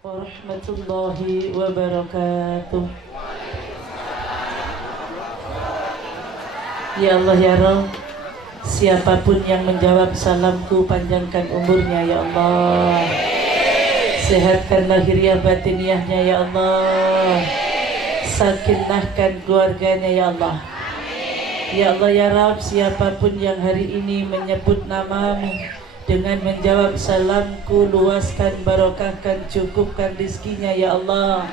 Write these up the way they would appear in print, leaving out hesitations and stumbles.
warahmatullahi wabarakatuh. Ya Allah ya Rabb, siapapun yang menjawab salamku, panjangkan umurnya ya Allah, sehatkan lahiriah batiniahnya ya Allah, sakinahkan keluarganya ya Allah. Ya Allah ya Rabb, siapapun yang hari ini menyebut namamu dengan menjawab salamku, luaskan, barokahkan, cukupkan rizkinya ya Allah,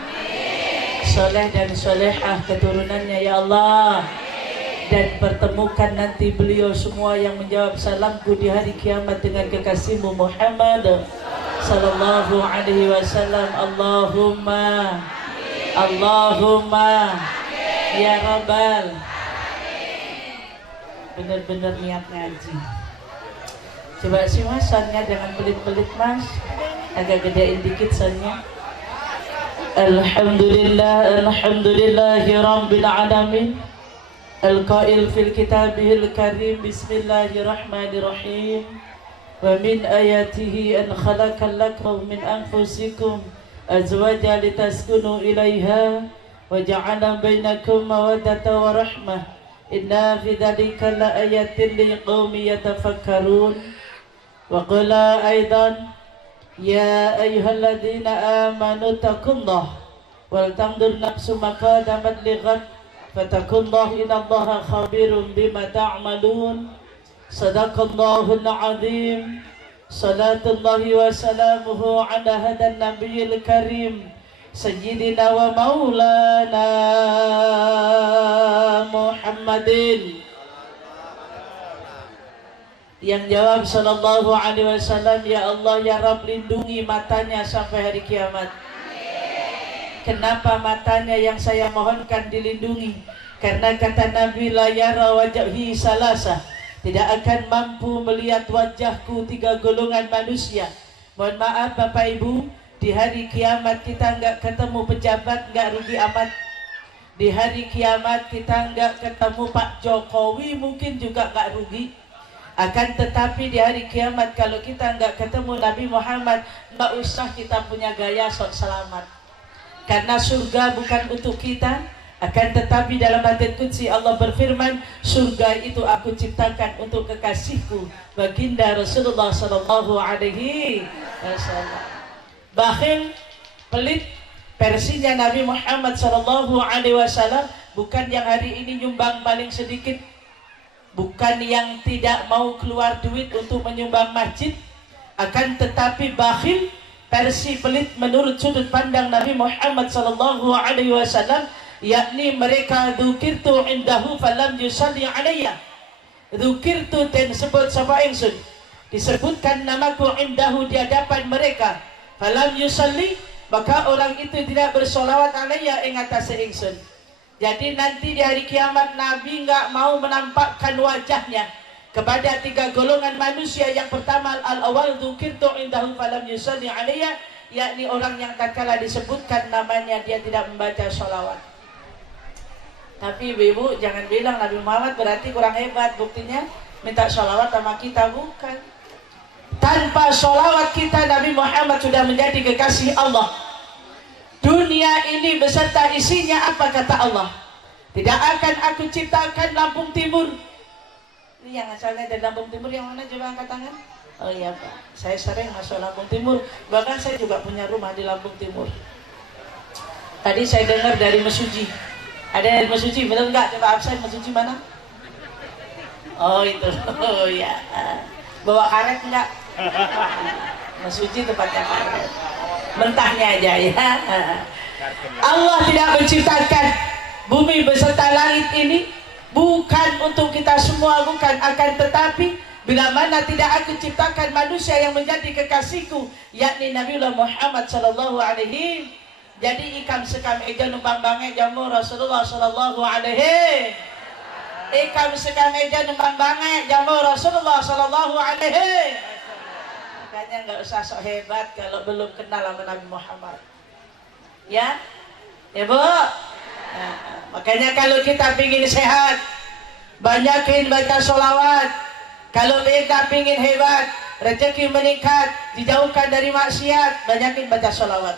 soleh dan solehah keturunannya ya Allah, dan pertemukan nanti beliau semua yang menjawab salamku di hari kiamat dengan kekasihmu Muhammad sallallahu alaihi wasallam. Allahumma Allahumma ya Rabbal. Bener-bener niat ngaji. Coba sih mas, soalnya jangan pelit-pelit mas, agak gedein dikit soalnya. Alhamdulillah, alhamdulillahi rabbil alamin, al-qail fil kitabihil karim, bismillahirrahmanirrahim. Wa min ayatihi an khalaqal lakum min anfusikum azwaja litaskunu ilaiha wa ja'ala bainakum mawaddatan wa rahmah. Inna fi dzalika la ayatin liqaumin yatafakkarun. Wa qala aidan ya ayyuhalladzina amanu taqullaha wal tanzur nafsum ma qaddamat lighad fattaqullaha innallaha khabirun bima ta'malun. Sadaqallahul azim. Salatullahi wa salamuhu ala hadan nabiyil karim Sayyidina wa maulana Muhammadin. Yang jawab sallallahu alaihi wasallam, ya Allah ya Rabb, lindungi matanya sampai hari kiamat. Kenapa matanya yang saya mohonkan dilindungi? Karena kata Nabi, la yara wajhi salasah, tidak akan mampu melihat wajahku tiga golongan manusia. Mohon maaf Bapak Ibu, di hari kiamat kita nggak ketemu pejabat, nggak rugi amat. Di hari kiamat kita nggak ketemu Pak Jokowi, mungkin juga nggak rugi. Akan tetapi di hari kiamat kalau kita nggak ketemu Nabi Muhammad, nggak usah kita punya gaya sok selamat. Karena surga bukan untuk kita. Akan tetapi dalam hadits qudsi Allah berfirman, surga itu aku ciptakan untuk kekasihku baginda Rasulullah sallallahu alaihi wasallam. Bakhil, pelit, versinya Nabi Muhammad sallallahu alaihi wasallam bukan yang hari ini nyumbang paling sedikit, bukan yang tidak mau keluar duit untuk menyumbang masjid. Akan tetapi bakhil, versi pelit menurut sudut pandang Nabi Muhammad sallallahu alaihi wasallam, yakni mereka dzukirtu indahu falam yusalli alayya. Dzukirtu dan sebut sama ingsun, disebutkan namaku indahu di hadapan mereka, falam yusalli, maka orang itu tidak bersolawat alayya ing atas ingsun. Jadi nanti di hari kiamat Nabi nggak mau menampakkan wajahnya kepada tiga golongan manusia. Yang pertama, al-awwal dzukirtu indahu falam yusalli alayya, yakni orang yang tatkala disebutkan namanya dia tidak membaca sholawat. Tapi ibu jangan bilang Nabi Muhammad berarti kurang hebat, buktinya minta sholawat sama kita, bukan. Tanpa sholawat kita Nabi Muhammad sudah menjadi kekasih Allah. Dunia ini beserta isinya apa kata Allah? Tidak akan aku ciptakan Lampung Timur. Ini yang asalnya dari Lampung Timur yang mana, coba angkat tangan. Oh iya Pak, saya sering masuk Lampung Timur. Bahkan saya juga punya rumah di Lampung Timur. Tadi saya dengar dari Mesuji. Ada dari Mesuji, benar enggak? Coba absen Mesuji mana? Oh itu, oh ya. Bawa karet enggak? Mesuji tempatnya karet. Mentahnya aja ya. Allah tidak menciptakan bumi beserta langit ini bukan untuk kita semua, bukan. Akan tetapi bila mana tidak aku ciptakan manusia yang menjadi kekasihku, yakni Nabiullah Muhammad sallallahu alaihi. Jadi ikam sekam eja numpang bange jamu Rasulullah sallallahu alaihi. Ikam sekam eja numpang bange jamu Rasulullah sallallahu alaihi. Makanya nggak usah sok hebat kalau belum kenal sama Nabi Muhammad. Ya, ya Bu. Nah, makanya kalau kita pingin sehat, banyakin baca sholawat. Kalau kita pingin hebat, rezeki meningkat, dijauhkan dari maksiat, banyakin baca sholawat.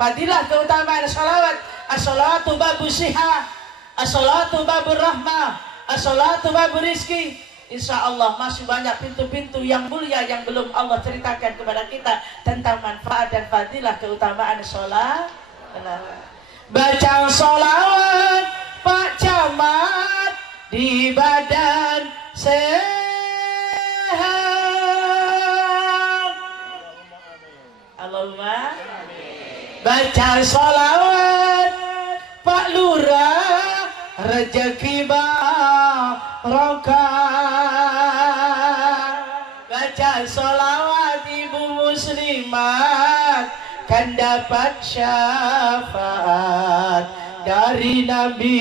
Fadilah keutamaan salawat. As-salatu babu siha, as-salatu babu rahmah, as-salatu babu rizki. Insya Allah masih banyak pintu-pintu yang mulia yang belum Allah ceritakan kepada kita tentang manfaat dan fadilah keutamaan sholat. Baca sholawat Pak Camat di badan sehat. Allahumma. Baca sholawat Pak Lurah rezeki barokah. Baca sholawat ibu muslimat kan dapat syafaat dari Nabi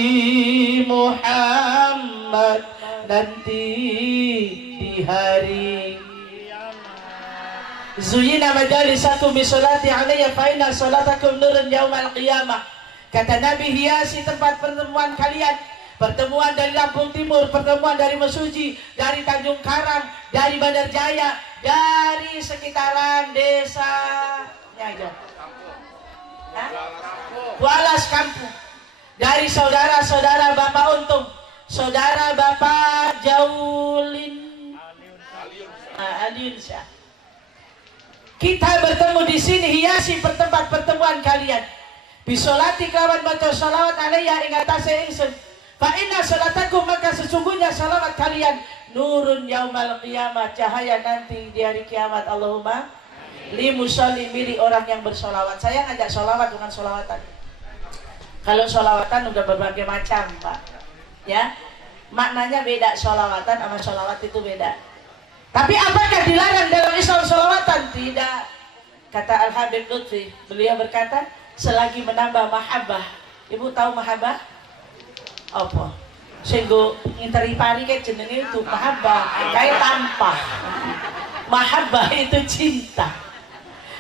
Muhammad nanti di hari Zuyina majalisakum bisolati alayya fa inna salatakum nurun yaumal qiyamah. Kata Nabi, hiasi tempat pertemuan kalian. Pertemuan dari Lampung Timur, pertemuan dari Mesuji, dari Tanjung Karang, dari Bandar Jaya, dari sekitaran desa aja. Kualas Kampung. Dari saudara-saudara Bapak Untung, saudara Bapak Jaulin Aliun Syah. Kita bertemu di sini hiasi tempat pertemuan kalian. Bisolati kawan baca salawat alaiya ingatase ingsun. Fa inna salatakum maka sesungguhnya salawat kalian nurun yaumal qiyamah cahaya nanti di hari kiamat. Allahumma li musalli milik orang yang bersolawat. Saya ngajak solawat bukan solawatan. Kalau solawatan udah berbagai macam Pak. Ya, maknanya beda solawatan sama solawat itu beda. Tapi apakah dilarang dalam Islam solawatan? Tidak. Kata Al-Habib Lutfi, beliau berkata, selagi menambah mahabbah. Ibu tahu mahabbah? Apa? Sehingga nginteri pari kayak jenenge itu mahabbah, kayak tanpa. Mahabbah itu cinta.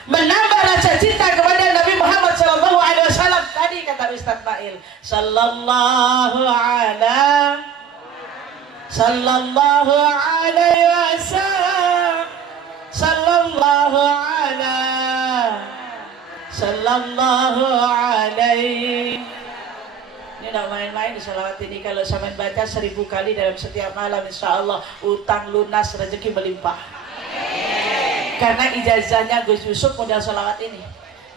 Menambah rasa cinta kepada Nabi Muhammad SAW. Tadi kata Ustaz Mail, sallallahu alaihi wasallam, sallallahu alaihi. Ini tidak main-main di salawat ini. Kalau sampai baca 1000 kali dalam setiap malam, insya Allah utang lunas, rezeki melimpah. Karena ijazahnya Gus Yusuf modal salawat ini.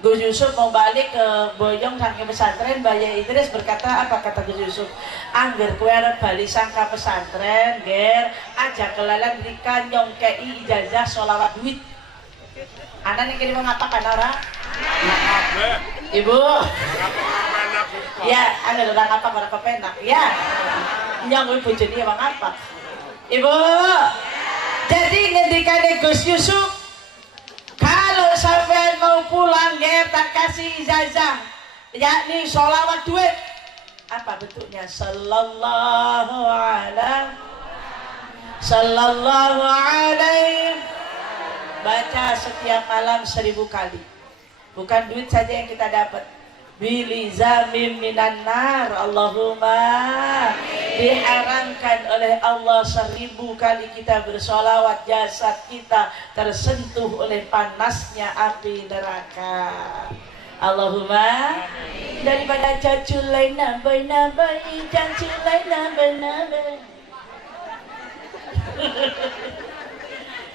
Gus Yusuf mau balik ke Boyong saking pesantren, Mbak Idris berkata apa kata Gus Yusuf? Angger kowe arep bali sangka pesantren, ger aja kelalan rika nyongkei ijazah sholawat duit. Anda nih kirim ngapa kan ora? Ibu. Ya, Anda udah ngapa ora kepenak? Ya. Nyong ibu jadi emang apa? Ibu. Jadi ngendikane Gus Yusuf, kalau sampai mau pulang ger tak kasih ijazah, yakni sholawat duit. Apa bentuknya? Sallallahu alaihi. Baca setiap malam 1000 kali. Bukan duit saja yang kita dapat. Bilizamim minan nar. Allahumma. Diharamkan oleh Allah 1000 kali kita bersolawat, jasad kita tersentuh oleh panasnya api neraka. Allahumma. Daripada caculain nabai caculain nabai.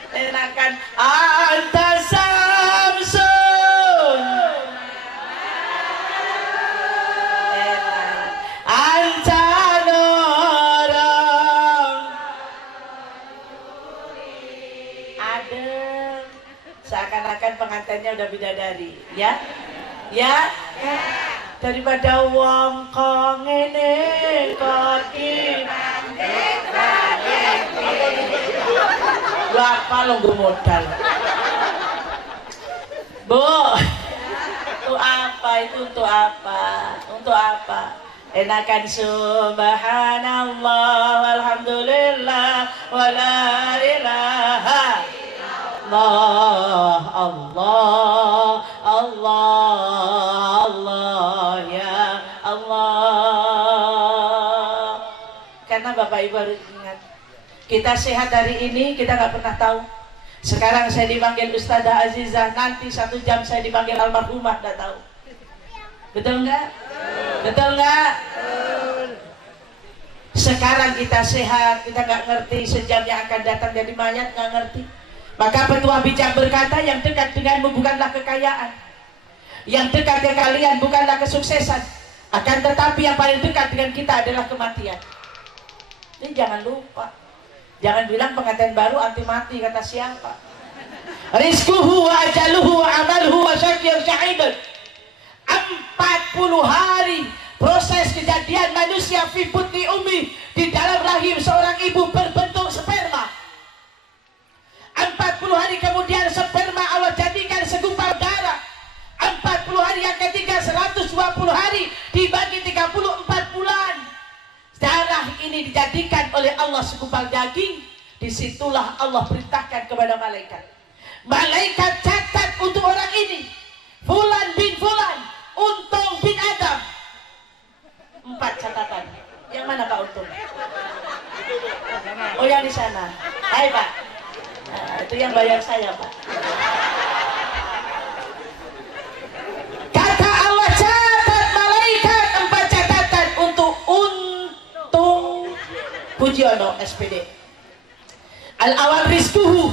Enakan anta samsun, anta norong, adem. Seakan-akan pengantinnya udah bidadari, ya, ya. Daripada wong kok ngene kok berapa lo gue modal? Bu, untuk apa itu? Untuk apa? Untuk apa? Enakan subhanallah walhamdulillah wala ilaha illallah. Allah, Allah, Allah, ya Allah. Karena Bapak Ibu harus ingat, kita sehat hari ini, kita nggak pernah tahu. Sekarang saya dipanggil Ustazah Azizah, nanti 1 jam saya dipanggil almarhumah, nggak tahu. Betul nggak? Betul nggak? Sekarang kita sehat, kita nggak ngerti sejam yang akan datang jadi mayat, nggak ngerti. Maka petua bijak berkata, yang dekat denganmu bukanlah kekayaan, yang dekat ke kalian bukanlah kesuksesan, akan tetapi yang paling dekat dengan kita adalah kematian. Ini jangan lupa. Jangan bilang pengantin baru anti mati, kata siapa? Rizquhu wa ajaluhu wa amaluhu wa syakir syahidun. 40 hari proses kejadian manusia fi butni ummi, di dalam rahim seorang ibu berbentuk sperma. 40 hari kemudian sperma Allah jadikan segumpal darah. 40 hari yang ketiga 120 hari dibagi 34 bulan. Darah ini dijadikan oleh Allah segumpal daging. Disitulah Allah perintahkan kepada malaikat. Malaikat catat untuk orang ini. Fulan bin Fulan, Untung bin Adam. 4 catatan. Yang mana Pak Untung? Oh, yang di sana. Hai Pak. Nah, itu yang bayar saya Pak. Kata Allah, catat malaikat 4 catatan untuk Untung Pujiono SPD. Al-awal rizkuhu,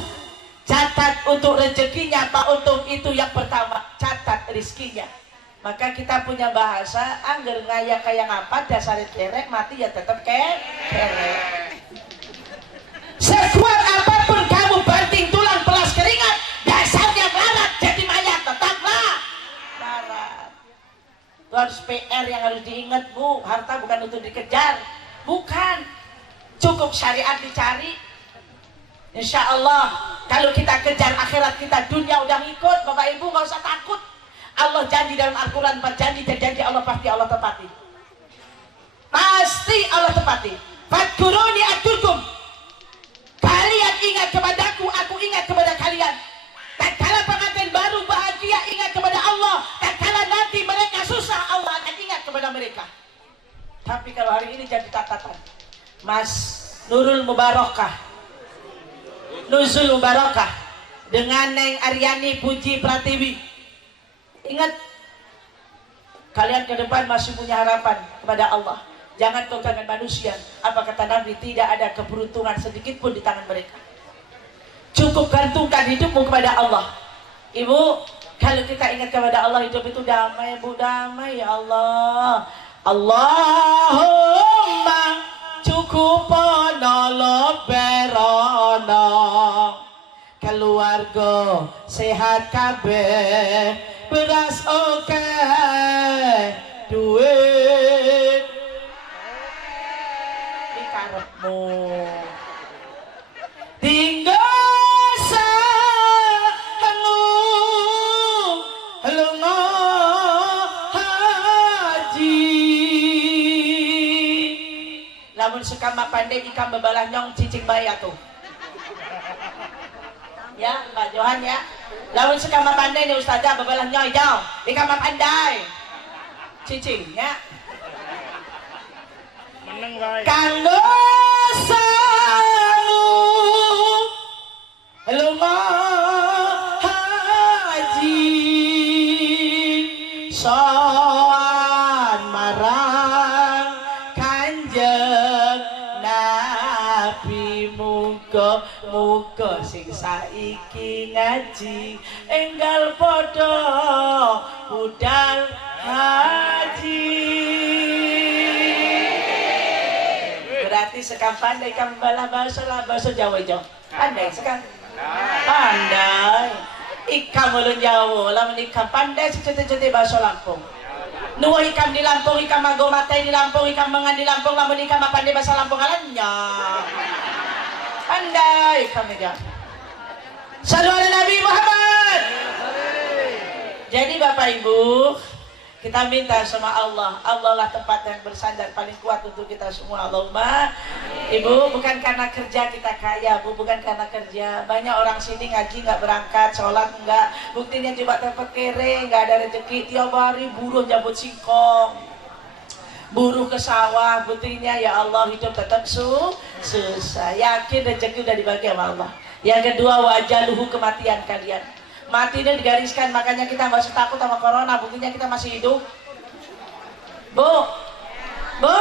catat untuk rezekinya Pak Untung itu yang pertama, catat rizkinya. Maka kita punya bahasa, angger ngaya kayak ngapa dasar kerek, mati ya tetap kerek. Sekuat apapun kamu banting tulang pelas keringat, dasarnya melarat jadi mayat, tetaplah melarat. Itu harus PR yang harus diingat Bu. Harta bukan untuk dikejar, bukan. Cukup syariat dicari. Insya Allah kalau kita kejar akhirat kita, dunia udah ngikut. Bapak Ibu nggak usah takut. Allah janji dalam Al-Quran, janji Allah pasti Allah tepati. Pasti Allah tepati. Fadkuruni adkurkum. Kalian ingat kepadaku, aku ingat kepada kalian. Tatkala pengantin baru bahagia, ingat kepada Allah. Tatkala nanti mereka susah, Allah akan ingat kepada mereka. Tapi kalau hari ini jadi catatan, Mas Nurul Mubarakah, Nuzul Mubarakah dengan Neng Aryani Puji Pratiwi, ingat, kalian ke depan masih punya harapan kepada Allah. Jangan tongkangan manusia. Apa kata Nabi? Tidak ada keberuntungan sedikit pun di tangan mereka. Cukup gantungkan hidupmu kepada Allah. Ibu, kalau kita ingat kepada Allah, hidup itu damai Bu, damai ya Allah. Allahumma cukupono loberono, keluarga sehat kabeh, beras oke, duit di karepmu, tinggal sangu lunga haji. Lamun sekama pandai ikam bebalah nyong cicing bayi tuh. Ya, Mbak Johan ya. Lawan sekama pandai nih Ustazah bebalah nyoy jauh. Ikam pandai. Cicing ya. Meneng guys. Kanggo sangu lunga haji soan marang Kanjeng Nabi, muga sing saiki ngaji enggal padha budal haji. Berarti sekam pandai kam balah bahasa Jawa Jawa. Pandai sekam. Pandai. Ikam ulun Jawa, lamun ikam pandai secete-cete bahasa Lampung. Nuwa ikam di Lampung, ikam manggo matai di Lampung, ikam mangan di Lampung, lamun ikam pandai bahasa Lampung alannya. Pandai kami ya. Sallu ala Nabi Muhammad. Jadi Bapak Ibu, kita minta sama Allah. Allah lah tempat yang bersandar paling kuat untuk kita semua. Allahumma. Ibu, bukan karena kerja kita kaya, Bu, bukan karena kerja. Banyak orang sini ngaji nggak berangkat, sholat nggak. Buktinya coba tempat kere, nggak ada rezeki. Tiap hari buruh jambut singkong, buruh ke sawah. Buktinya ya Allah hidup tetap susah. Yakin rezeki udah dibagi sama Allah. Yang kedua, wajaluhu, kematian kalian. Mati ini digariskan, makanya kita nggak usah takut sama corona. Buktinya kita masih hidup. Bu, Bu,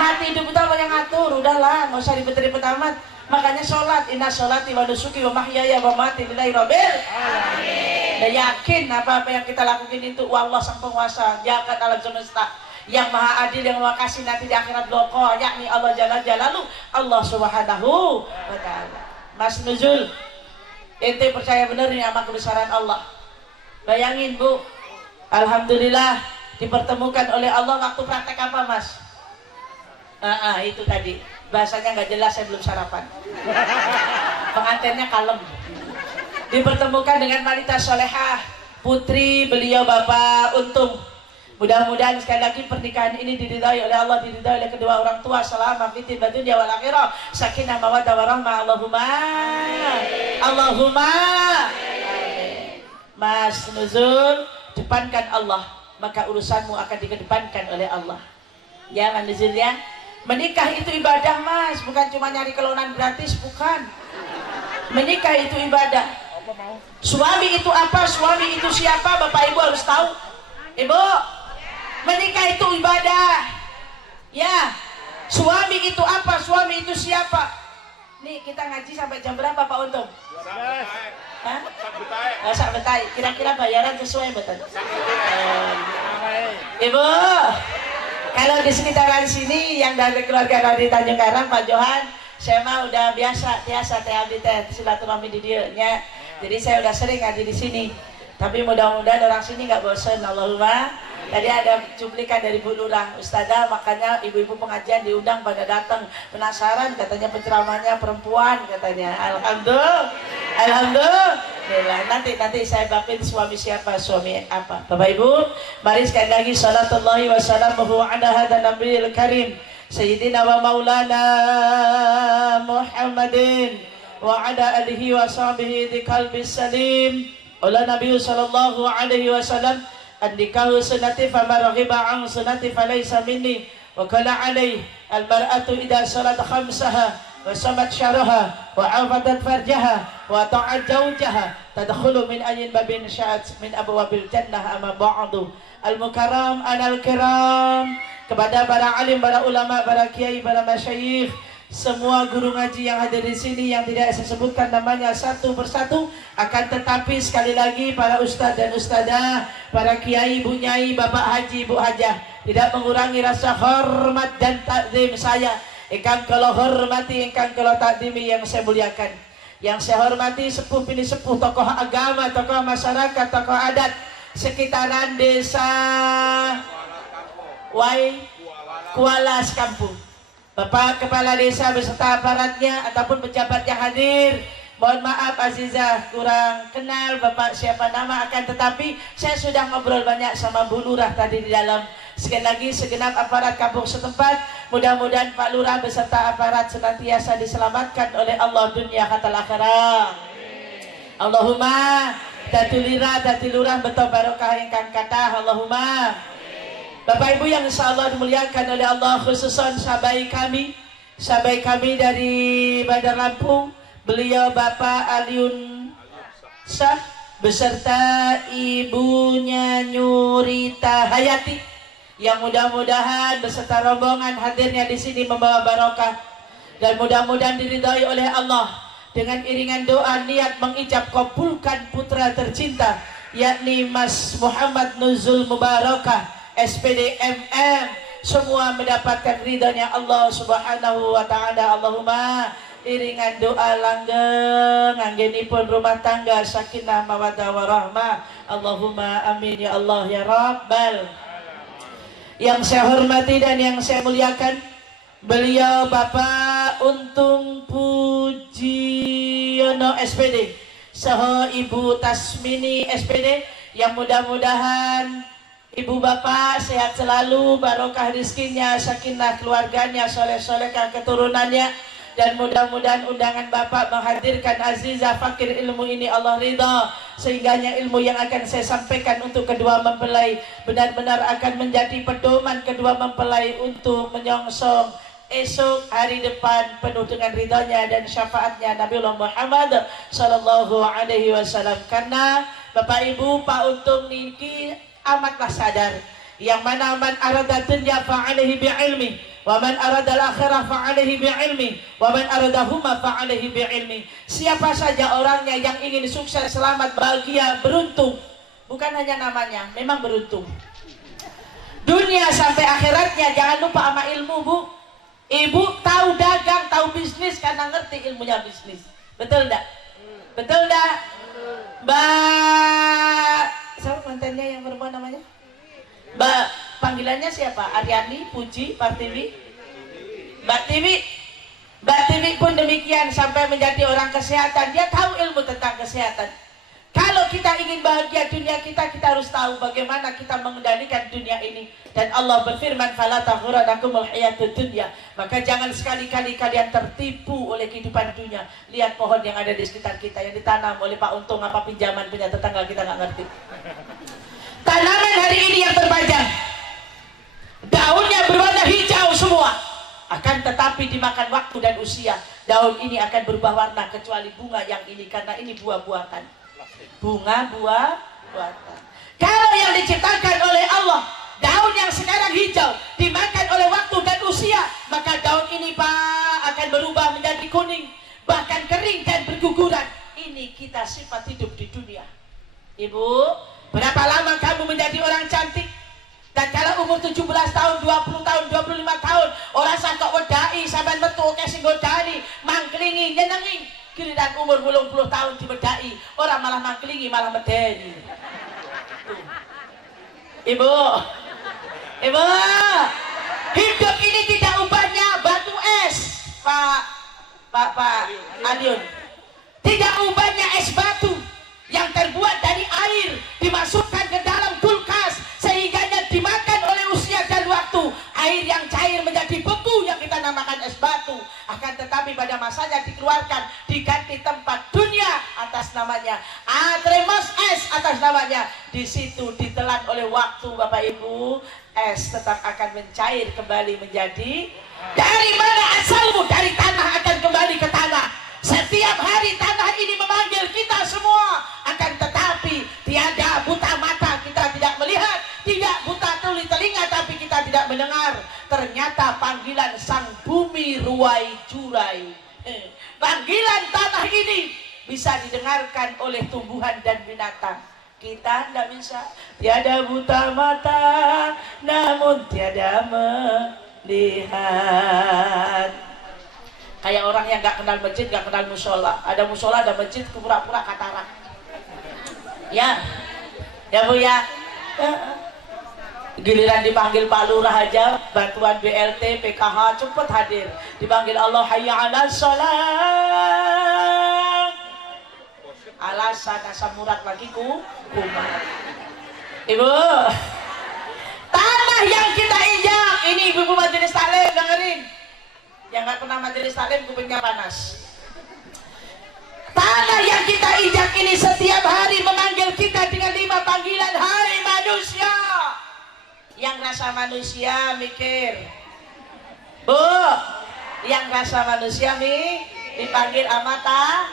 mati hidup itu Allah yang ngatur, udahlah, nggak usah ribet-ribet amat. Makanya sholat, inna sholati wa nusuki wa mahyaya wa mati lillahi rabbil alamin. Dan yakin apa-apa yang kita lakukan itu Allah sang penguasa, jagat alam semesta, yang maha adil, yang maha kasih nanti di akhirat bloko, yakni Allah jalla jalaluhu, Allah subhanahu wa ta'ala. Mas Nuzul, ente percaya bener ini sama kebesaran Allah. Bayangin Bu, alhamdulillah dipertemukan oleh Allah waktu praktek apa Mas? Itu tadi bahasanya nggak jelas, saya belum sarapan. Pengantinnya kalem. Dipertemukan dengan wanita solehah, putri beliau Bapak Untung. Mudah-mudahan sekali lagi pernikahan ini diridhai oleh Allah, diridhai oleh kedua orang tua selama fitin dunya wal akhirah, sakinah mawaddah warahmah. Allahumma Allahumma. Mas Nuzul, depankan Allah, maka urusanmu akan dikedepankan oleh Allah. Ya Mas Nuzul ya. Menikah itu ibadah Mas, bukan cuma nyari kelonan gratis, bukan. Menikah itu ibadah. Suami itu apa? Suami itu siapa? Bapak Ibu harus tahu. Ibu, menikah itu ibadah. Ya, suami itu apa? Suami itu siapa? Nih kita ngaji sampai jam berapa Pak Untung? Hah? Sak betai. Kira-kira bayaran sesuai betul. Ibu, kalau di sekitaran sini yang dari keluarga dari Tanjung Karang, Pak Johan, saya mah udah biasa teh abdi teh silaturahmi di dieu nya. Jadi saya udah sering ngaji di sini. Tapi mudah-mudahan orang sini nggak bosan. Allahumma. Tadi ada cuplikan dari Bu Lurah Ustazah, makanya ibu-ibu pengajian diundang pada datang. Penasaran katanya penceramahnya perempuan katanya. Alhamdulillah. Nanti saya bapin suami siapa, suami apa. Bapak Ibu, mari sekali lagi salatullahi wassalamuhu ala hadzal nabiyil karim sayyidina wa maulana Muhammadin wa ala alihi wa sahbihi di qalbis salim. Ola Nabi sallallahu alaihi wasallam, an-nikahu sunnati faman raghiba an sunnati falaysa minni, wa qala alaihi al-mar'atu idza salat khamsaha wa samat syaraha wa afadat farjaha wa ta'at zawjaha tadkhulu min ayyin babin sya'at min abwabil jannah amma ba'du. Al-mukarram anal-kiram, kepada para alim, para ulama, para kiai, para masyayikh, semua guru ngaji yang hadir di sini yang tidak saya sebutkan namanya satu persatu, akan tetapi sekali lagi para ustadz dan ustadzah, para kiai, bu nyai, bapak haji, bu hajah, tidak mengurangi rasa hormat dan takzim saya. Ingkang kalau hormati, ingkang kalau takzimi yang saya muliakan, yang saya hormati sepuh bini sepuh, tokoh agama, tokoh masyarakat, tokoh adat sekitaran desa Kualas Kampung. Bapak Kepala Desa beserta aparatnya ataupun pejabat yang hadir, mohon maaf Azizah kurang kenal Bapak siapa nama, akan tetapi saya sudah ngobrol banyak sama Bu Lurah tadi di dalam. Sekali lagi segenap aparat kampung setempat, mudah-mudahan Pak Lurah beserta aparat senantiasa diselamatkan oleh Allah dunia katal akhirat. Allahumma datulira datilurah betul barokah ingkang kathah. Allahumma. Bapak Ibu yang insyaallah dimuliakan oleh Allah, khususon sahabat kami dari Bandar Lampung, beliau Bapak Aliun Syah beserta ibunya Nyurita Hayati, yang mudah-mudahan beserta rombongan hadirnya di sini membawa barokah dan mudah-mudahan diridhai oleh Allah dengan iringan doa niat mengijab kabulkan putra tercinta yakni Mas Muhammad Nuzul Mubarakah SPD MM, semua mendapatkan ridhanya Allah subhanahu wa ta'ala. Allahumma iringan doa langgeng anggenipun rumah tangga sakinah mawaddah warahmah. Allahumma amin ya Allah ya Rabbal. Yang saya hormati dan yang saya muliakan, beliau Bapak Untung Pujiono SPD saha Ibu Tasmini SPD, yang mudah-mudahan Ibu Bapak sehat selalu, barokah rizkinya, sakinah keluarganya, soleh-solehkan keturunannya, dan mudah-mudahan undangan Bapak menghadirkan Azizah Fakir ilmu ini Allah ridha, sehingganya ilmu yang akan saya sampaikan untuk kedua mempelai benar-benar akan menjadi pedoman kedua mempelai untuk menyongsong esok hari depan penuh dengan ridhonya dan syafaatnya Nabiullah Muhammad sallallahu alaihi wasallam. Karena Bapak Ibu Pak Untung niki amatlah sadar yang mana man arada dunya fa'alaihi bi'ilmi wa man arada al-akhirah fa'alaihi bi'ilmi wa man aradahuma fa'alaihi bi'ilmi. Siapa saja orangnya yang ingin sukses, selamat, bahagia, beruntung, bukan hanya namanya, memang beruntung dunia sampai akhiratnya, jangan lupa sama ilmu, Bu. Ibu tahu dagang, tahu bisnis karena ngerti ilmunya bisnis. Betul enggak? Betul enggak? Mbak, siapa mantannya yang perempuan namanya? Mbak, panggilannya siapa? Aryani, Puji, Partiwi? Mbak Tiwi. Mbak Tiwi pun demikian, sampai menjadi orang kesehatan. Dia tahu ilmu tentang kesehatan. Kalau kita ingin bahagia dunia kita, kita harus tahu bagaimana kita mengendalikan dunia ini. Dan Allah berfirman, "Fala taghurrannakumul hayatud dunya." Maka jangan sekali-kali kalian tertipu oleh kehidupan dunia. Lihat pohon yang ada di sekitar kita yang ditanam oleh Pak Untung apa pinjaman punya tetangga kita nggak ngerti. Tanaman hari ini yang terbajang, daunnya berwarna hijau semua. Akan tetapi dimakan waktu dan usia, daun ini akan berubah warna kecuali bunga yang ini, karena ini buah-buahan. Bunga buah-buahan. Kalau yang diciptakan oleh Allah, daun yang sekarang hijau dimakan oleh waktu dan usia, maka daun ini Pak akan berubah menjadi kuning, bahkan kering dan berguguran. Ini kita sifat hidup di dunia. Ibu, berapa lama kamu menjadi orang cantik? Dan kalau umur 17 tahun, 20 tahun, 25 tahun, orang sakok wedai sampai metu oke sing godani, mangklingi, nyenengi. Giliran umur 20 tahun dibedai, orang malah mangklingi, malah medeni. Ibu, Ibu, hidup ini tidak ubahnya batu es, Pak Adiun. Tidak ubahnya es batu yang terbuat dari air, dimasukkan ke dalam kulkas sehingga dimakan oleh usia dan waktu. Air yang cair menjadi beku yang kita namakan es batu. Akan tetapi pada masanya dikeluarkan, diganti tempat dunia atas namanya, Tremos es atas namanya. Di situ ditelan oleh waktu Bapak Ibu, es tetap akan mencair kembali menjadi, dari mana asalmu? Dari tanah akan kembali ke tanah. Setiap hari tanah ini memanggil kita semua. Akan tetapi tiada buta mata, kita tidak melihat, tidak buta tuli telinga, tapi kita tidak mendengar. Ternyata panggilan sang bumi ruai jurai, panggilan tanah ini bisa didengarkan oleh tumbuhan dan binatang. Kita tidak bisa. Tiada buta mata, namun tiada melihat. Kayak orang yang nggak kenal masjid, nggak kenal musola. Ada musola, ada masjid, pura-pura katarak. Ya, ya Bu ya. Giliran dipanggil Pak Lurah aja, bantuan BLT, PKH cepet hadir. Dipanggil Allah, hayya 'alas shalah. Alasan asam urat lagi kumat. Ibu, tanah yang kita injak ini, ibu-ibu majelis taklim dengerin. Yang nggak pernah majelis taklim kupingnya panas. Tanah yang kita injak ini setiap hari memanggil kita dengan 5 panggilan. Hai manusia. Yang rasa manusia mikir, Bu, yang rasa manusia dipanggil amata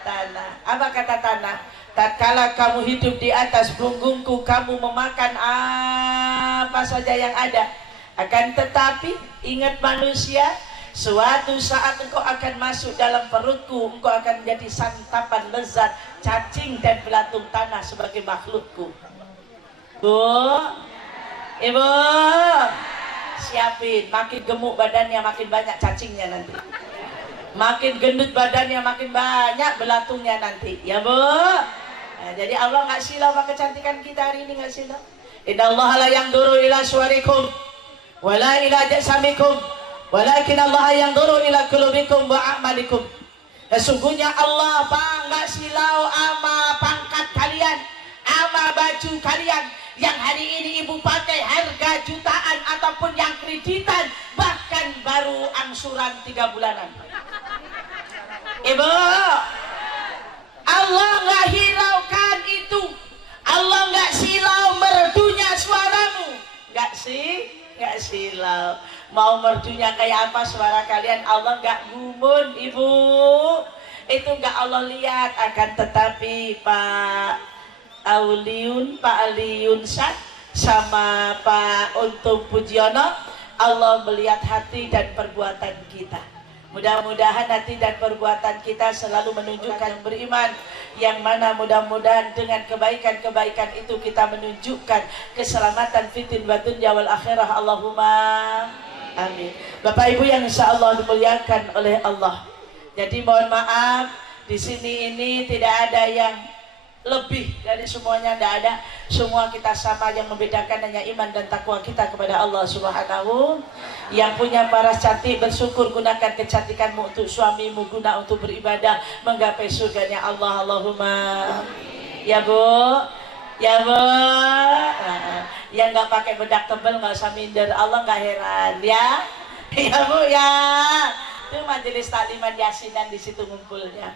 tanah. Apa kata tanah? Tatkala kamu hidup di atas punggungku, kamu memakan apa saja yang ada. Akan tetapi ingat manusia, suatu saat engkau akan masuk dalam perutku, engkau akan menjadi santapan lezat cacing dan belatung tanah sebagai makhlukku. Bu, Ibu, siapin, makin gemuk badannya makin banyak cacingnya nanti. Makin gendut badannya makin banyak belatungnya nanti. Ya Bu. Nah, jadi Allah nggak silau sama kecantikan kita hari ini, nggak silau. Innallaha la yanzuru ila suwarikum wala ila jasamikum walakin Allah yanzuru ila qulubikum wa a'malikum. Sesungguhnya Allah nggak silau ama pangkat kalian, ama baju kalian yang hari ini ibu pakai harga jutaan ataupun yang kreditan, bahkan baru angsuran 3 bulanan. Ibu, Allah nggak hiraukan itu. Allah nggak silau merdunya suaramu. Nggak silau. Mau merdunya kayak apa suara kalian, Allah nggak gumun, Ibu. Itu nggak Allah lihat. Akan tetapi Pak Aliun Syah sama Pak Untung Pujiono, Allah melihat hati dan perbuatan kita. Mudah-mudahan hati dan perbuatan kita selalu menunjukkan beriman, yang mana mudah-mudahan dengan kebaikan-kebaikan itu kita menunjukkan keselamatan fitin wa dunya wal akhirah. Allahumma amin. Bapak Ibu yang insya Allah dimuliakan oleh Allah. Jadi mohon maaf, di sini ini tidak ada yang lebih dari semuanya, tidak ada. Semua kita sama, yang membedakan hanya iman dan takwa kita kepada Allah Subhanahu. Yang punya paras cantik, bersyukur, gunakan kecantikanmu untuk suamimu, guna untuk beribadah menggapai surganya Allah. Allahumma ya Bu, ya Bu. Yang nggak pakai bedak tebal nggak usah minder, Allah nggak heran ya. Ya Bu ya. Itu majelis takliman yasinan di situ ngumpulnya.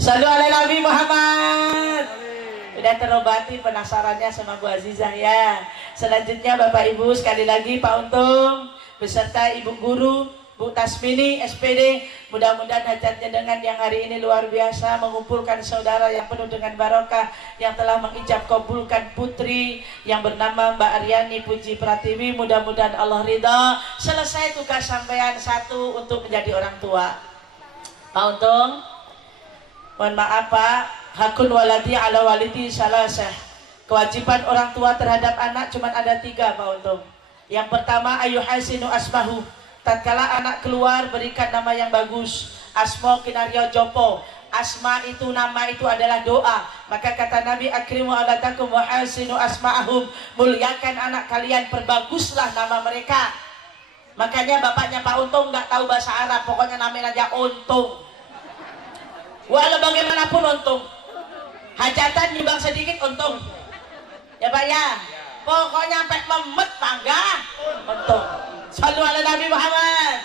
Sallu ala Nabi Muhammad. Udah terobati penasarannya sama Bu Azizah ya. Selanjutnya Bapak Ibu sekali lagi Pak Untung beserta Ibu Guru Bu Tasmini SPD, mudah-mudahan hajatnya dengan yang hari ini luar biasa, mengumpulkan saudara yang penuh dengan barokah, yang telah mengijab kabulkan putri yang bernama Mbak Aryani Puji Pratiwi. Mudah-mudahan Allah ridha. Selesai tugas sampean satu untuk menjadi orang tua. Pak Untung, mohon maaf Pak, hakun waladi ala walidi salasah. Kewajiban orang tua terhadap anak cuma ada 3 Pak Untung. Yang pertama, ayuhasinu asmahu. Tatkala anak keluar, berikan nama yang bagus. Asma kinario jopo. Asma itu, nama itu adalah doa. Maka kata Nabi, akrimu alatakum wa hasinu asma'ahum. Muliakan anak kalian, perbaguslah nama mereka. Makanya bapaknya Pak Untung nggak tahu bahasa Arab, pokoknya namanya aja Untung. Walau bagaimanapun Untung. Hajatan nyumbang sedikit Untung. Ya Pak ya. Pokoknya sampai memet tangga Untung. Sallu ala Nabi Muhammad.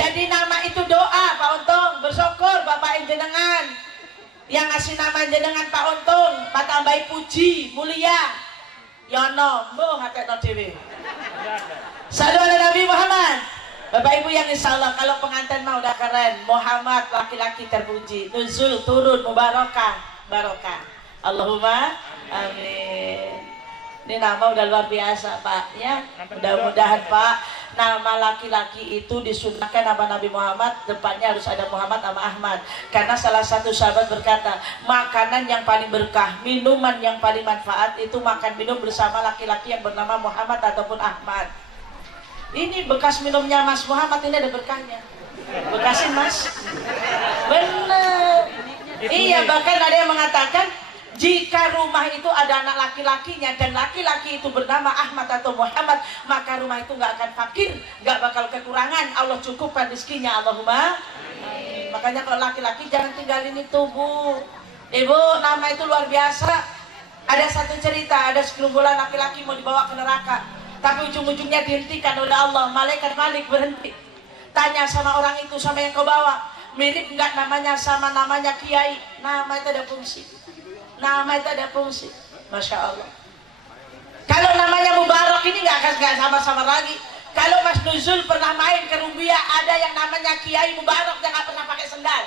Jadi nama itu doa Pak Untung. Bersyukur Bapak jenengan yang ngasih nama jenengan Pak Untung, Pak tambahi puji mulia yono mbuh hakekno dhewe. Sallu ala Nabi Muhammad. Bapak Ibu yang insya Allah kalau pengantin mah udah keren. Muhammad laki-laki terpuji, nuzul turun mubarakah, barokah. Allahumma amin. Ini nama udah luar biasa Pak ya. Mudah-mudahan Pak, nama laki-laki itu disunahkan nama Nabi Muhammad, depannya harus ada Muhammad sama Ahmad. Karena salah satu sahabat berkata, makanan yang paling berkah, minuman yang paling manfaat itu makan minum bersama laki-laki yang bernama Muhammad ataupun Ahmad. Ini bekas minumnya Mas Muhammad, ini ada berkahnya. Bekasin Mas. Bener. Iya, bahkan ada yang mengatakan jika rumah itu ada anak laki-lakinya dan laki-laki itu bernama Ahmad atau Muhammad, maka rumah itu nggak akan fakir, nggak bakal kekurangan. Allah cukupkan rezekinya. Allahumma amin. Makanya kalau laki-laki jangan tinggalin itu Bu. Ibu, nama itu luar biasa. Ada satu cerita, ada segerombolan laki-laki mau dibawa ke neraka, tapi ujung-ujungnya dihentikan oleh Allah. Malaikat Malik berhenti, tanya sama orang itu, sama yang kau bawa, mirip nggak namanya sama namanya Kiai? Nama itu ada fungsi. Nama itu ada fungsi. Masya Allah. Kalau namanya Mubarak ini nggak sama-sama lagi. Kalau Mas Nuzul pernah main ke Rumbia, ada yang namanya Kiai Mubarak yang nggak pernah pakai sendal.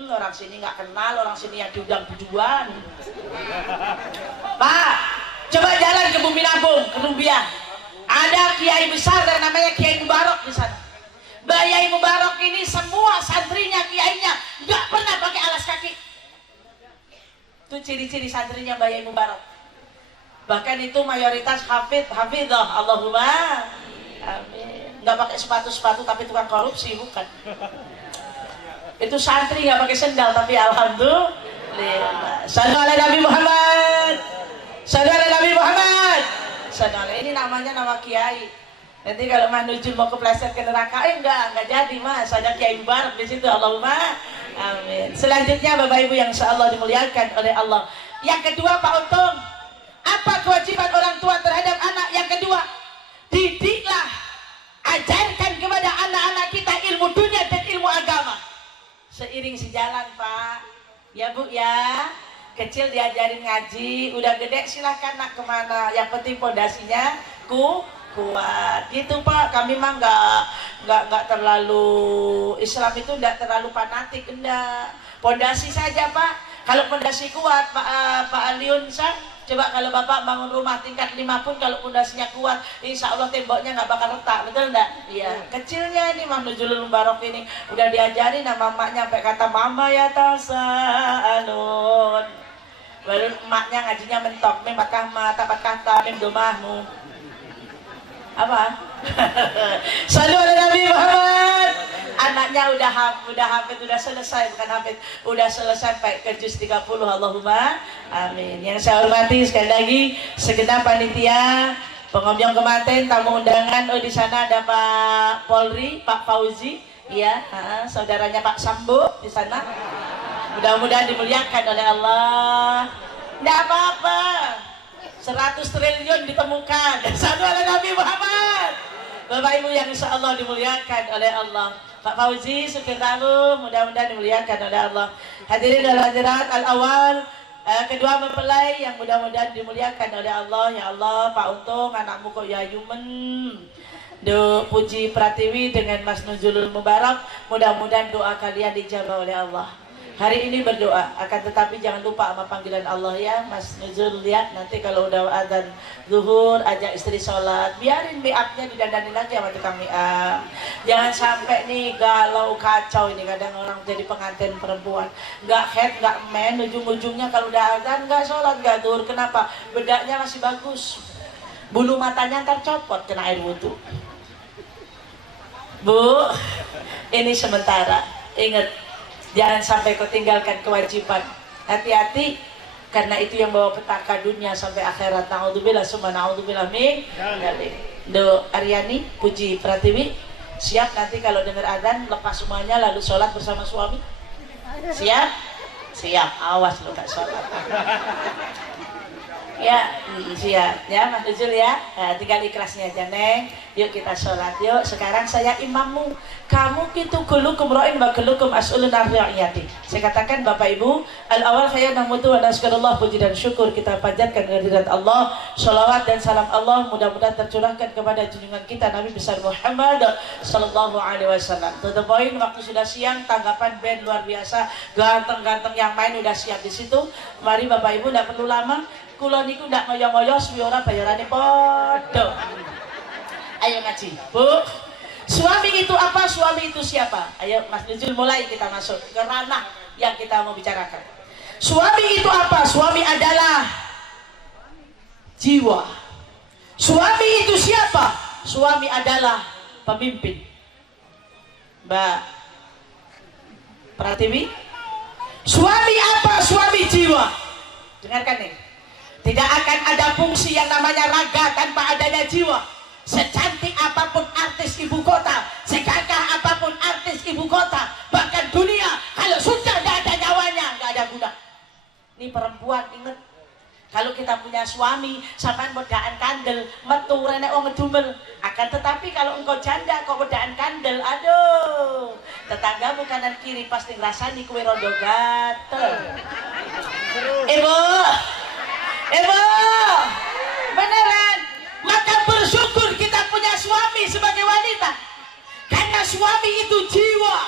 Orang sini nggak kenal, orang sini yang diundang tujuan. Pak, coba jalan ke Bumi Nabung, ke Rumbia. Ada Kiai besar dan namanya Kiai Mubarak di sana. Kiai Mubarak ini semua santrinya, kiainya nggak pernah pakai alas kaki. Itu ciri-ciri santrinya Kiai Mubarak. Bahkan itu mayoritas hafidhah. Allahumma amin. Nggak pakai sepatu-sepatu tapi tukang korupsi bukan. Itu santri nggak pakai sendal tapi alhamdulillah. Sallu ala Nabi Muhammad. Sallu ala Nabi Muhammad. Sallu ala. Ini namanya nama kiai. Nanti kalau menuju mau kepleset ke neraka, enggak jadi Mas. Ada Kiai Mubarak di situ. Allahumma amin. Selanjutnya Bapak Ibu yang insyaallah dimuliakan oleh Allah. Yang kedua Pak Untung, apa kewajiban orang tua terhadap anak? Yang kedua, didiklah, ajarkan kepada anak-anak kita ilmu dunia dan ilmu agama. Seiring sejalan Pak. Ya Bu ya. Kecil diajarin ngaji, udah gede silahkan nak kemana. Yang penting pondasinya kuat gitu Pak. Kami mah nggak terlalu, Islam itu nggak terlalu fanatik, enggak. Pondasi saja Pak. Kalau pondasi kuat Pak Aliun Coba kalau bapak bangun rumah tingkat 5 pun kalau pondasinya kuat, insya Allah temboknya nggak bakal retak, betul nggak? Iya. Kecilnya ini Mas Nuzulul Mubarak ini udah diajarin sama emaknya sampai kata mama ya tasalun. Baru emaknya ngajinya mentok, mim bakah mata kata mim domahmu. Apa? Salu ala Nabi Muhammad. Anaknya udah hafid, udah selesai, bukan hafid, udah selesai sampai ke juz 30. Allahumma amin. Yang saya hormati sekali lagi segenap panitia, pengunjung kemarin, tamu undangan. Oh, di sana ada Pak Polri, Pak Fauzi, ya, saudaranya Pak Sambo di sana. Mudah-mudahan dimuliakan oleh Allah. Tidak apa-apa. 100 triliun ditemukan. Salu ala Nabi Muhammad. Bapak Ibu yang insya Allah dimuliakan oleh Allah. Pak Fauzi, Supir Tamu, mudah-mudahan dimuliakan oleh Allah. Hadirin dan hadirat al-awal, kedua mempelai yang mudah-mudahan dimuliakan oleh Allah. Ya Allah, Pak Untung, anakmu kok ya Yumen. Do Puji Pratiwi dengan Mas Nuzulul Mubarak, mudah-mudahan doa kalian dijawab oleh Allah. Hari ini berdoa, akan tetapi jangan lupa sama panggilan Allah ya Mas Nuzul. Lihat nanti kalau udah adzan zuhur, ajak istri sholat, biarin make-upnya didandani lagi sama tukang make-up. Jangan sampai nih galau kacau ini, kadang orang jadi pengantin perempuan nggak head, nggak men, ujung-ujungnya kalau udah adzan nggak sholat, nggak zuhur. Kenapa? Bedaknya masih bagus, bulu matanya ntar copot kena air wudhu. Bu, ini sementara, ingat, jangan sampai kau tinggalkan kewajiban. Hati-hati, karena itu yang bawa petaka dunia sampai akhirat. Na'udzubillah summa na'udzubillah min dzalik. Do Aryani Puji Pratiwi, siap nanti kalau dengar adzan lepas semuanya lalu sholat bersama suami? Siap? Siap. Awas lo gak sholat. Ya, siap ya Mas Nuzul ya. Nah, tinggal ikhlasnya aja Neng. Yuk kita sholat yuk. Sekarang saya imammu. Kamu kitu gulukum ra'in wa gulukum as'ulun ar-ra'iyati. Saya katakan Bapak Ibu, al-awal khaya nahmudu wa naskarullah, puji dan syukur kita panjatkan kehadirat Allah. Sholawat dan salam Allah mudah-mudahan tercurahkan kepada junjungan kita Nabi besar Muhammad sallallahu alaihi wasallam. To the point, waktu sudah siang, tanggapan band luar biasa, ganteng-ganteng yang main udah siap di situ. Mari Bapak Ibu, tidak perlu lama. Kulo niku ndak ngoyo-ngoyo suwi ora bayarane padha. Ayo ngaji. Bu, suami itu apa? Suami itu siapa? Ayo Mas Nuzul, mulai kita masuk ke ranah yang kita mau bicarakan. Suami itu apa? Suami adalah jiwa. Suami itu siapa? Suami adalah pemimpin. Mbak Pratiwi, suami apa? Suami jiwa. Dengarkan nih. Tidak akan ada fungsi yang namanya raga tanpa adanya jiwa. Secantik apapun artis ibu kota, segagah apapun artis ibu kota, bahkan dunia, kalau sudah tidak ada nyawanya, nggak ada guna. Ini perempuan, ingat, kalau kita punya suami, sampai bedaan kandel, metu rene wong ngedumel. Akan tetapi kalau engkau janda, kau bedaan kandel, aduh, tetanggamu kanan kiri pasti ngerasani kue rondo gatel. Ibu, beneran. Maka bersyukur kita punya suami sebagai wanita, karena suami itu jiwa.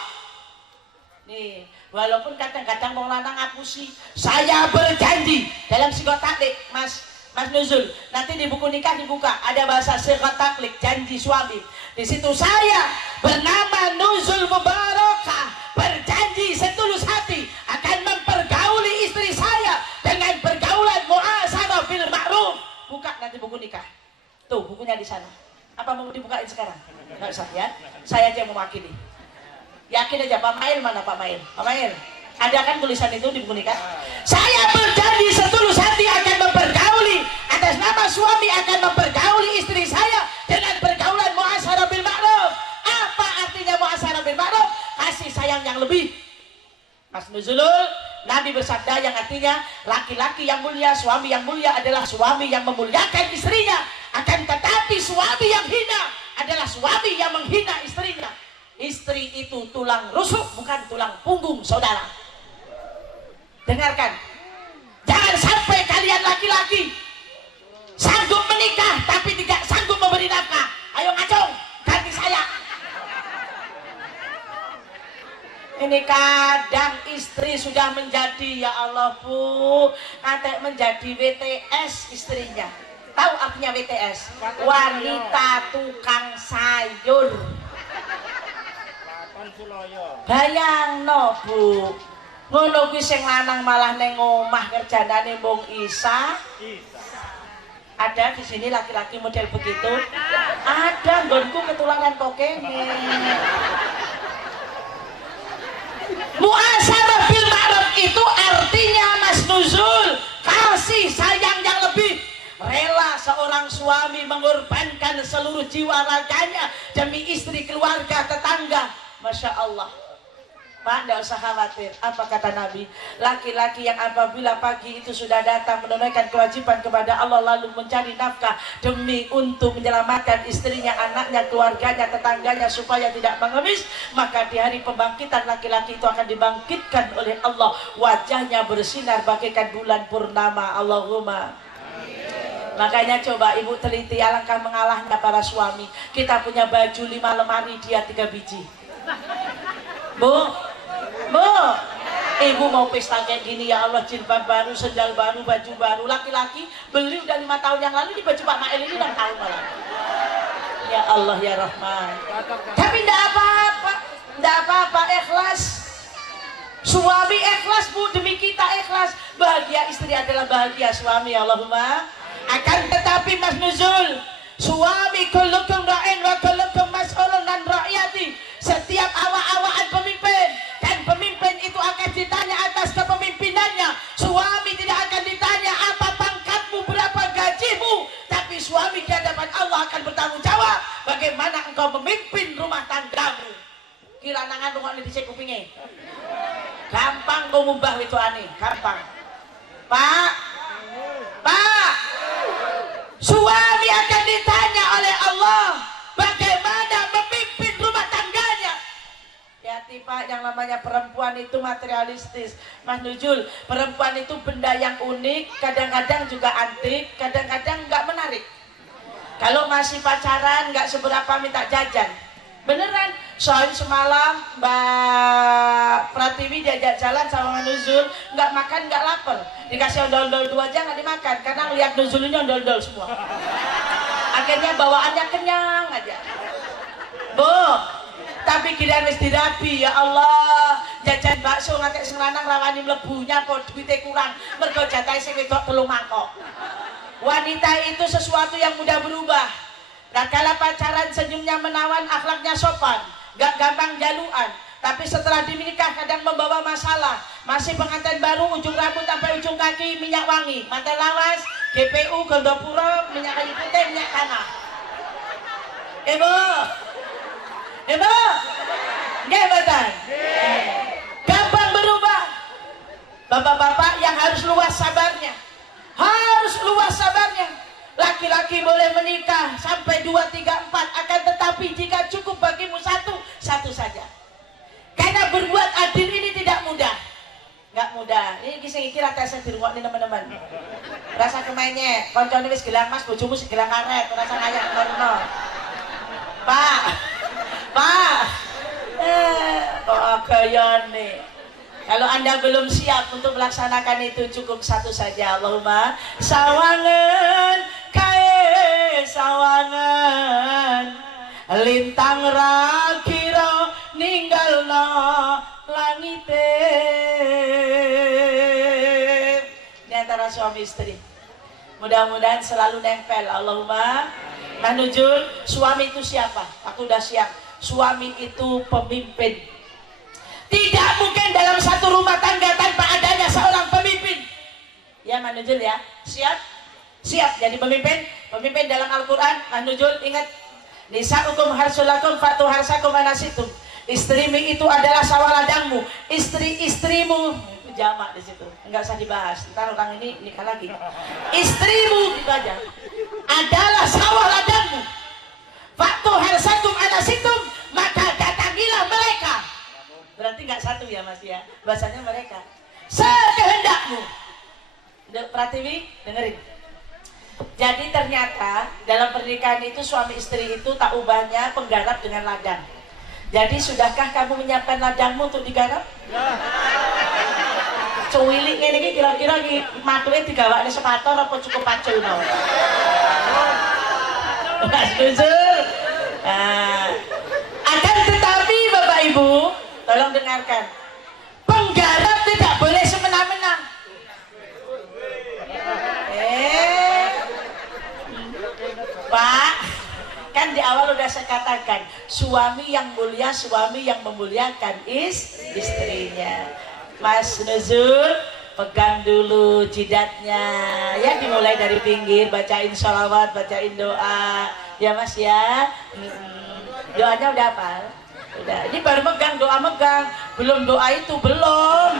Nih, walaupun kadang-kadang mau lanang aku sih, saya berjanji dalam sigot taklik, Mas Nuzul, nanti di buku nikah dibuka ada bahasa sigot taklik, janji suami. Di situ saya bernama Nuzul Mubarakah berjanji setulus hati akan mempergauli istri saya dengan pergaulan mu'asharah bil ma'ruf. Buka nanti buku nikah. Tuh bukunya di sana. Apa mau dibukain sekarang? Nggak usah ya. Saya aja yang mewakili. Yakin aja. Pak Mail mana Pak Mail? Pak Mail, ada kan tulisan itu di buku nikah? Saya berjanji setulus hati akan mempergauli, atas nama suami akan mempergauli istri saya dengan pergaulan mu'asharah bil ma'ruf. Apa artinya mu'asharah bil ma'ruf? Kasih sayang yang lebih. Mas Nuzulul, Nabi bersabda yang artinya laki-laki yang mulia, suami yang mulia adalah suami yang memuliakan istrinya. Akan tetapi suami yang hina adalah suami yang menghina istrinya. Istri itu tulang rusuk, bukan tulang punggung, saudara. Dengarkan, jangan sampai kalian laki-laki sanggup menikah tapi tidak sanggup memberi nafkah. Ayo ngacung, ganti saya. Ini ini kadang istri sudah menjadi, ya Allah Bu, nanti menjadi WTS istrinya. Tahu artinya WTS? Wanita tukang sayur. Bayang no Bu, ngono kuwi sing lanang malah neng omah kerjanane mung isa. Ada di sini laki-laki model begitu? Ada, nggonku ketularan kok kene. Muasabah bil ma'ruf itu artinya Mas Nuzul, kasih sayang yang lebih. Rela seorang suami mengorbankan seluruh jiwa raganya demi istri, keluarga, tetangga. Masya Allah. Pak, tidak usah khawatir. Apa kata Nabi? Laki-laki yang apabila pagi itu sudah datang menunaikan kewajiban kepada Allah, lalu mencari nafkah demi untuk menyelamatkan istrinya, anaknya, keluarganya, tetangganya supaya tidak mengemis, maka di hari pembangkitan laki-laki itu akan dibangkitkan oleh Allah. Wajahnya bersinar bagaikan bulan purnama. Allahumma. Makanya coba ibu teliti, alangkah mengalahnya para suami. Kita punya baju 5 lemari, dia 3 biji. Bu, ibu mau pesta kayak gini, ya Allah, jilbab baru, sendal baru, baju baru. Laki-laki beli udah 5 tahun yang lalu, di baju Pak Mael ini 6 tahun malah. Ya Allah ya Rahman. Tapi tidak apa-apa, tidak apa-apa, ikhlas. Suami ikhlas Bu, demi kita ikhlas. Bahagia istri adalah bahagia suami, Allahumma. Akan tetapi Mas Nuzul, suami kullukum ra'in wa kullukum mas'ulun an ra'yati. Setiap awak-awakan pemimpin, dan pemimpin itu akan ditanya atas kepemimpinannya. Suami tidak akan ditanya apa pangkatmu, berapa gajimu, tapi suami di hadapan Allah akan bertanggung jawab bagaimana engkau memimpin rumah tanggamu. Kira nangan rumah ini disek kupingnya. Gampang kau ngubah itu aneh, gampang. Pak, suami akan ditanya oleh Allah bagaimana memimpin rumah tangganya. Hati Pak, yang namanya perempuan itu materialistis. Mas Nujul, perempuan itu benda yang unik, kadang-kadang juga antik, kadang-kadang nggak menarik. Kalau masih pacaran nggak seberapa minta jajan. Beneran, soalnya semalam Mbak Pratiwi diajak jalan sama Nuzul, nggak makan nggak lapar, dikasih ondol-ondol 2 aja nggak dimakan karena lihat Nuzulnya ondol-ondol semua. Akhirnya bawaannya kenyang aja. Bu, tapi kira wis dirabi, ya Allah, jajan bakso ngantek sing lanang rawani mlebunya kok duwite kurang, mergo jatahe sing wedok 3 mangkok. Wanita itu sesuatu yang mudah berubah. Nah, kala pacaran senyumnya menawan, akhlaknya sopan, gak gampang jaluan. Tapi setelah menikah kadang membawa masalah. Masih pengantin baru, ujung rambut sampai ujung kaki minyak wangi, mantel lawas, GPU, Gondopuro, minyak kayu putih, minyak tanah. Ibu, nggak betul? Gampang berubah. Bapak-bapak yang harus luas sabarnya, Laki-laki boleh menikah sampai 2, 3, 4, akan tetapi jika cukup bagimu satu saja. Karena berbuat adil ini tidak mudah. Nggak mudah. Ini kisah kira tesnya di rumah ini teman-teman. Rasa kemainnya, koncone wis gelang mas, bojomu segelang karet, rasa ngayak norno. Pak, kok gayane. Kalau Anda belum siap untuk melaksanakan itu, cukup satu saja. Allahumma sawangan kae sawangan lintang rakira ninggalno langite. Ini antara suami istri. Mudah-mudahan selalu nempel. Allahumma. Manujul, suami itu siapa? Aku udah siap. Suami itu pemimpin. Tidak mungkin dalam satu rumah tangga tanpa adanya seorang pemimpin. Ya Manujul ya, siap? Siap jadi pemimpin? Pemimpin dalam Al-Quran, Manujul ingat, nisa'ukum harsulakum fatu harsakum anasitum. Istrimu itu adalah sawah ladangmu, istri-istrimu itu jamak di situ, enggak usah dibahas. Ntar orang ini nikah lagi. Istrimu gitu aja adalah sawah ladangmu. Fatu harsakum anasitum, maka datangilah mereka. Berarti nggak satu ya mas ya, bahasanya mereka sekehendakmu. Pratiwi dengerin. Jadi ternyata dalam pernikahan itu suami istri itu tak ubahnya penggarap dengan ladang. Jadi sudahkah kamu menyiapkan ladangmu untuk digarap? Cuwilik ngene iki kira-kira iki matuke digawakne sepator apa cukup pacul no? Setuju? Akan tetapi Bapak Ibu, tolong dengarkan. Penggarap tidak boleh semena-mena. Pak, kan di awal udah saya katakan, suami yang mulia, suami yang memuliakan istrinya. Mas Nuzul, pegang dulu jidatnya, ya dimulai dari pinggir, bacain sholawat, bacain doa, ya Mas ya. Doanya udah apa? Udah, ini baru megang, doa megang, belum doa itu, belum.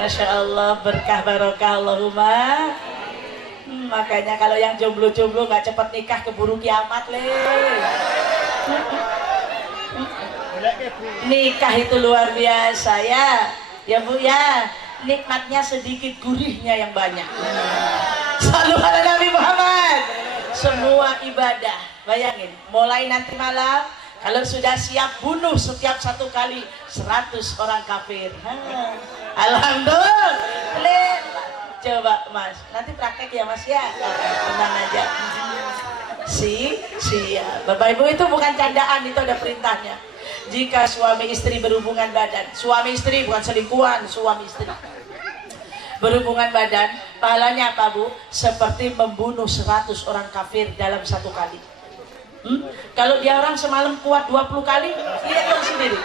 Masya Allah, berkah barokah Allahumma. Makanya kalau yang jomblo-jomblo nggak cepet nikah keburu kiamat le. Nikah itu luar biasa ya Bu ya. Nikmatnya sedikit, gurihnya yang banyak. Shallallahu alaihi Nabi Muhammad. Semua ibadah, bayangin, mulai nanti malam kalau sudah siap bunuh setiap satu kali 100 orang kafir. Alhamdulillah. Coba Mas, nanti praktek ya Mas ya. Tenang aja. Siap. Bapak Ibu, itu bukan candaan, itu ada perintahnya. Jika suami istri berhubungan badan, suami istri bukan selingkuhan, suami istri berhubungan badan, pahalanya apa Bu? Seperti membunuh 100 orang kafir dalam satu kali. Kalau dia orang semalam kuat 20 kali, dia tahu sendiri.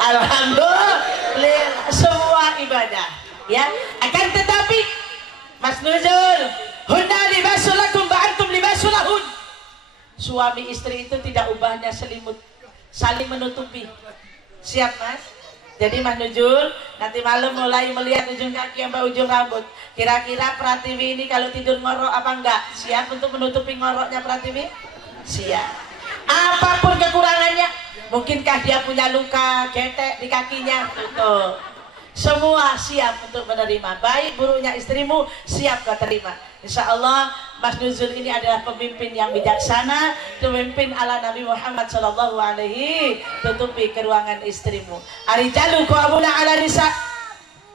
Alhamdulillah, semua ibadah ya. Akan tetapi Mas Nuzul, hunna libasul lakum wa antum libasul lahun. Suami istri itu tidak ubahnya selimut, saling menutupi. Siap Mas? Jadi Mas Nuzul, nanti malam mulai melihat ujung kaki sampai ujung rambut. Kira-kira Pratiwi ini kalau tidur ngorok apa enggak? Siap untuk menutupi ngoroknya Pratiwi? Siap. Apapun kekurangannya, mungkinkah dia punya luka getek di kakinya? Tutup. Semua siap untuk menerima. Baik buruknya istrimu, siap kau terima. Insya Allah Mas Nuzul ini adalah pemimpin yang bijaksana, pemimpin ala Nabi Muhammad Sallallahu Alaihi. Tutupi ke ruangan istrimu. Arijalu qawamuna ala nisa.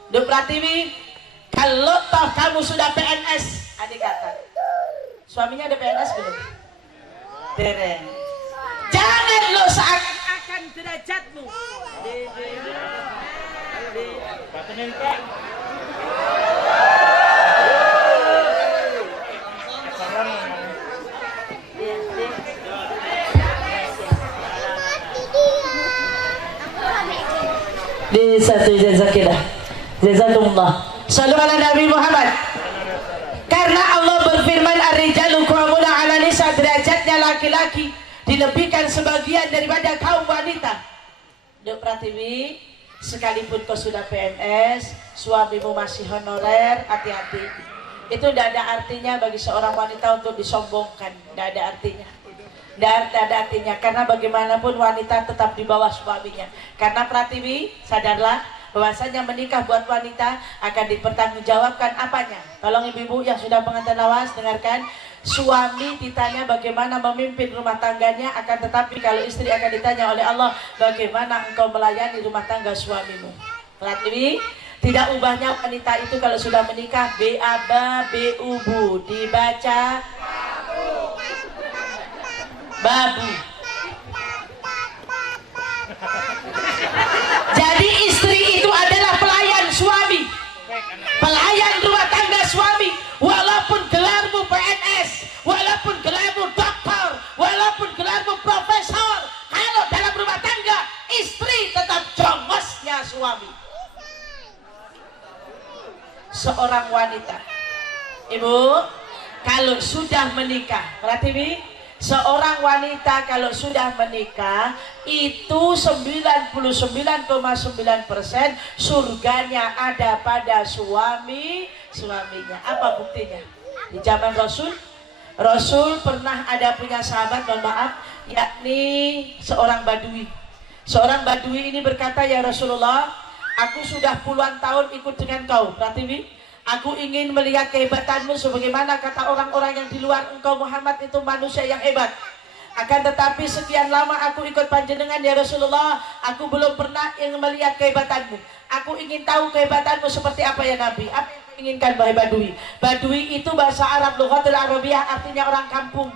Duk Pratiwi, kalau toh kamu sudah PNS, adik kata, suaminya ada PNS belum? Dereng. Jangan lo seakan-akan derajatmu. Di satu jazakillah, jazakumullah. Sallu ala Nabi Muhammad. Karena Allah berfirman ar-rijalu qawwamuna 'ala nisa, derajatnya laki-laki dilebihkan sebagian daripada kaum wanita. Duk Pratiwi, sekalipun kau sudah PNS, suamimu masih honorer, hati-hati. Itu tidak ada artinya bagi seorang wanita untuk disombongkan, tidak ada artinya. Tidak ada artinya, karena bagaimanapun wanita tetap di bawah suaminya. Karena Pratiwi, sadarlah bahwasanya menikah buat wanita akan dipertanggungjawabkan apanya. Tolong ibu-ibu yang sudah pengantin lawas dengarkan. Suami ditanya bagaimana memimpin rumah tangganya, akan tetapi kalau istri akan ditanya oleh Allah bagaimana engkau melayani rumah tangga suamimu. Pratiwi, tidak ubahnya wanita itu kalau sudah menikah B-A-B-A B-U-B-U dibaca babu. Jadi istri itu adalah pelayan suami, pelayan rumah tangga suami. Walaupun gelarmu PNS, walaupun gelarmu doktor, walaupun gelarmu profesor, kalau dalam rumah tangga istri tetap jongosnya suami. Seorang wanita, ibu, kalau sudah menikah, Pratiwi, seorang wanita kalau sudah menikah itu 99,9% surganya ada pada suaminya. Apa buktinya? Di zaman Rasul pernah ada punya sahabat, mohon maaf, yakni seorang Badui. Seorang Badui ini berkata, ya Rasulullah, aku sudah puluhan tahun ikut dengan kau, Pratiwi. Aku ingin melihat kehebatanmu sebagaimana kata orang-orang yang di luar engkau Muhammad itu manusia yang hebat. Akan tetapi sekian lama aku ikut panjenengan ya Rasulullah, aku belum pernah melihat kehebatanmu. Aku ingin tahu kehebatanmu seperti apa ya Nabi. Apa yang kau inginkan wahai Badui? Badui itu bahasa Arab, lughatul Arabiyah, artinya orang kampung.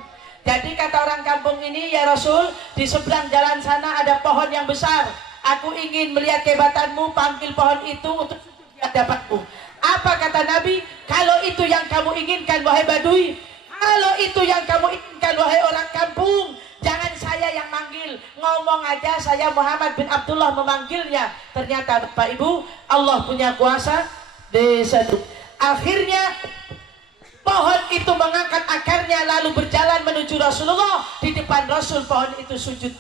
Jadi kata orang kampung ini, ya Rasul, di seberang jalan sana ada pohon yang besar. Aku ingin melihat kehebatanmu, panggil pohon itu untuk di hadapanku. Apa kata Nabi? Kalau itu yang kamu inginkan wahai Badui, kalau itu yang kamu inginkan wahai orang kampung, jangan saya yang manggil, ngomong aja saya Muhammad bin Abdullah memanggilnya. Ternyata Bapak Ibu, Allah punya kuasa desa. Akhirnya pohon itu mengangkat akarnya lalu berjalan menuju Rasulullah. Di depan Rasul pohon itu sujud.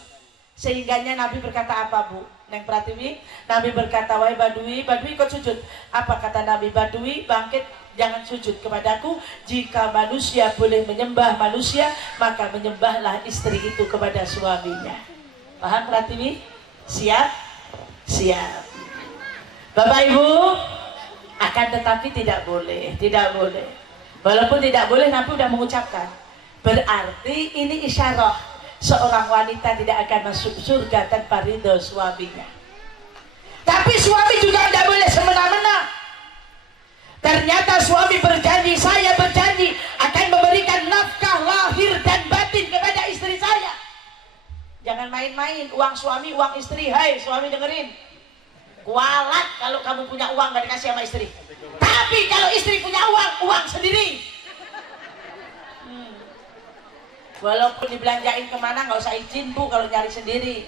Sehingganya Nabi berkata apa Bu? Neng Pratiwi, Nabi berkata, wahai Badui, Badui ikut sujud. Apa kata Nabi? Badui bangkit, jangan sujud kepadaku. Jika manusia boleh menyembah manusia, maka menyembahlah istri itu kepada suaminya. Paham Pratiwi? Siap? Siap. Bapak Ibu, akan tetapi tidak boleh, tidak boleh. Walaupun tidak boleh, Nabi sudah mengucapkan. Berarti ini isyarah seorang wanita tidak akan masuk surga tanpa ridho suaminya. Tapi suami juga tidak boleh semena-mena. Ternyata suami berjanji, saya berjanji akan memberikan nafkah lahir dan batin kepada istri saya. Jangan main-main, uang suami, uang istri. Hai suami dengerin, kualat kalau kamu punya uang gak dikasih sama istri. Tapi kalau istri punya uang, uang sendiri. Walaupun dibelanjain kemana nggak usah izin Bu kalau nyari sendiri.